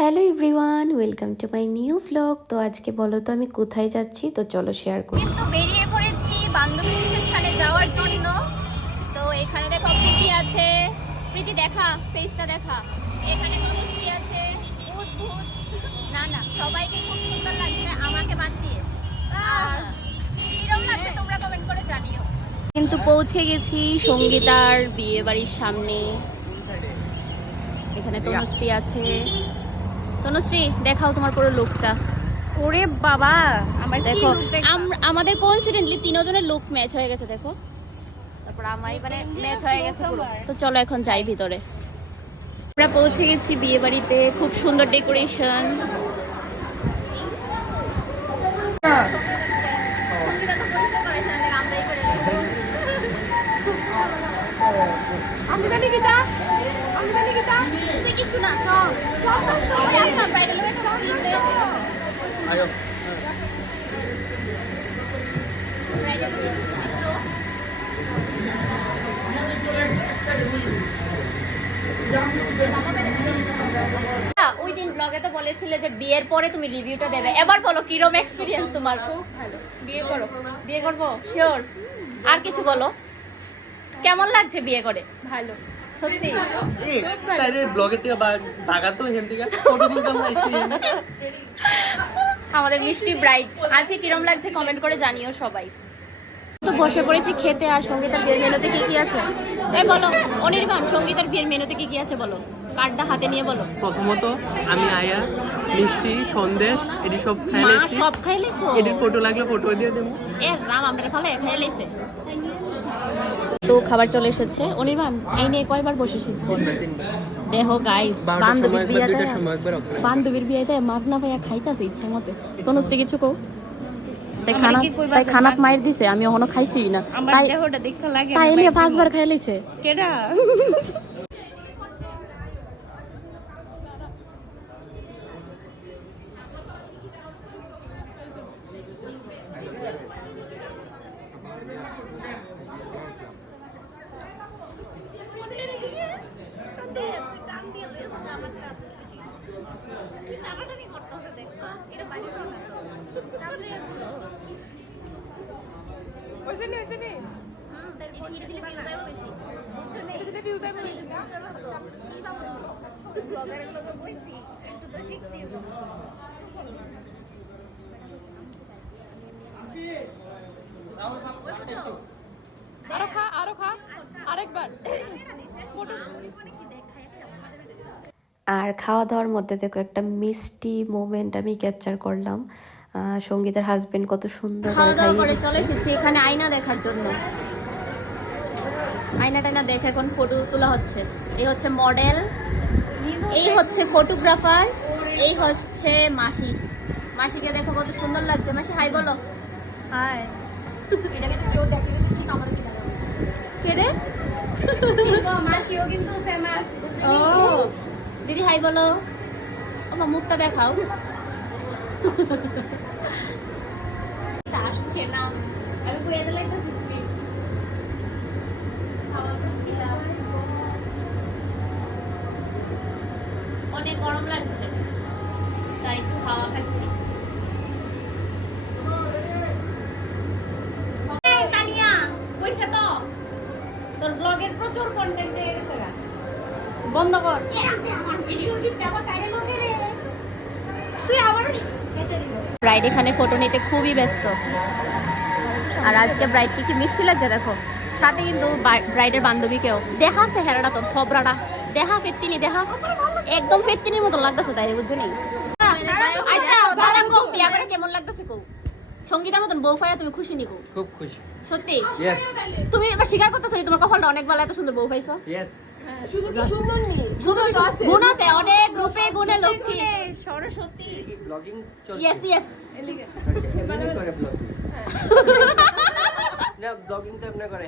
Hello everyone, welcome to my new vlog. তো আজকে বলো তো আমি কোথায় যাচ্ছি, তো চলো শেয়ার করি। কিন্তু বেরিয়ে পড়েছি বান্ধবী রিসেপশনে যাওয়ার জন্য। তো এখানে দেখো প্রীতি আছে, প্রীতি দেখা, ফেসটা দেখা। এখানে তনুশ্রী আছে, ভূত ভূত না না, সবাইকে খুব সুন্দর লাগছে আমাকে বাদ দিয়ে। আর কিরকম লাগছে তোমরা কমেন্ট করে জানিও। কিন্তু পৌঁছে গেছি সঙ্গীতার বিয়ে বাড়ির সামনে। এখানে তনুশ্রী আছে। তনুশ্রী দেখাও তোমার পুরো লুকটা। ওরে বাবা, আমার দেখো আমাদের কোইন্সিডেন্টলি তিনজনের লুক ম্যাচ হয়ে গেছে। দেখো তারপর আমার মানে ম্যাচ হয়ে গেছে পুরো। তো চলো এখন যাই ভিতরে। আমরা পৌঁছে গেছি বিয়ে বাড়িতে, খুব সুন্দর ডেকোরেশন। তুই কিচ্ছু না ওই দিন ব্লগে তো বলেছিলে যে বিয়ের পরে তুমি রিভিউটা দেবে। এবার বলো কিরকম এক্সপিরিয়েন্স তোমার? খুব ভালো। বিয়ে করো, বিয়ে করবো শিওর। আর কিছু বলো, কেমন লাগছে বিয়ে করে? ভালো। সত্যি আমাদের মিষ্টি ব্রাইড আজকে কিরম লাগছে কমেন্ট করে জানিও সবাই। তো বসে পড়েছি খেতে। আর সঙ্গীতার বিয়ের মেনুতে কি কি আছে এই বলো অনির্বাণ, সঙ্গীতার বিয়ের মেনুতে কি কি আছে বলো, কার্ডটা হাতে নিয়ে বলো। প্রথমত আমি আয়া মিষ্টি সন্দেশ এটি সব মা খাইলেছি। সব খাইলেছো? এটির ফটো লাগলে ফটো দিয়ে দেবো। এ রাম, আমরা খালে খাইলেছে। তো খাবার চলে এসেছে। অনির্বাণ এই নিয়ে কয়বার বসেছিস বল? দেখো গাইস, বান্ধবীর বিয়েতে মাগনা ভাইয়া খাইতাছে ইচ্ছা মতে। তনুশ্রী কিছু কও? তাই খানাত মাইর দিছে, আমি এখনো খাইছি না। আমার তাই দেহটা দেখা লাগে তাই এলিয়ে 5 বার খাইলেছে। কেডা? আর খাওয়া দাওয়ার মধ্যে দেখো একটা মিষ্টি মোমেন্ট আমি ক্যাপচার করলাম। সঙ্গীতার হাজবেন্ড কত সুন্দর খাওয়া দাওয়া করে দিচ্ছে। চলে এসেছি এখানে আয়না দেখার জন্য। আয়না টাইনা দেখে এখন ফটো তোলা হচ্ছে। এই হচ্ছে মডেল, এই হচ্ছে ফটোগ্রাফার, এই হচ্ছে মাসি। মাসিকে দেখো কত সুন্দর লাগছে। মাসি হাই বলো। হাই। এটাকে তো কেউ দেখলে তো ঠিক আমার সিনা কে রে? মাসিও কিন্তু ফেমাস। ও দিদি হাই বলো। আমার মুখটা দেখাও। আসছে না, আমি কইতে লাগতেছি স্পিড খাওয়া করছিলাম। অনেক গরম লাগছে তাই একটু হাওয়া খাচ্ছি। তানিয়া কইছে তো তোর ব্লগের প্রচুর কন্টেন্ট হয়ে গেছে, বন্ধ কর। তুই আবার ব্রাইড এখানে ফটো নিতে খুবই ব্যস্ত। আর আজকে ব্রাইডকে কি মিষ্টি লাগছে দেখো। সাথে কিন্তু ব্রাইডের বান্ধবীকেও দেখা চেহারাটা, তোর থবরাটা দেখা, ফেত্তিনি দেখা, একদম ফেত্তিনির মতো লাগতেছে তাই বুঝছো নি? আচ্ছা বলেন গো, বিয়া করে কেমন লাগতেছে কও? সঙ্গীতার মতন বউ পাইয়া তুমি খুশি নি কও? খুব খুশি। সত্যি? ইয়েস তুমি এবার স্বীকার করতেছো নি তোমার কপালটা অনেক ভালো, এত সুন্দর বউ পাইছো? ইয়েস। শুধু কি সুন্দর নি, গুণ তো আছে। গুণ আছে অনেক, রূপে গুণে লক্ষ্মী সরস্বতী। ব্লগিং চলছে। Yes yes. আচ্ছা এমনি করে ব্লগিং। না ব্লগিং তো আপনি করে।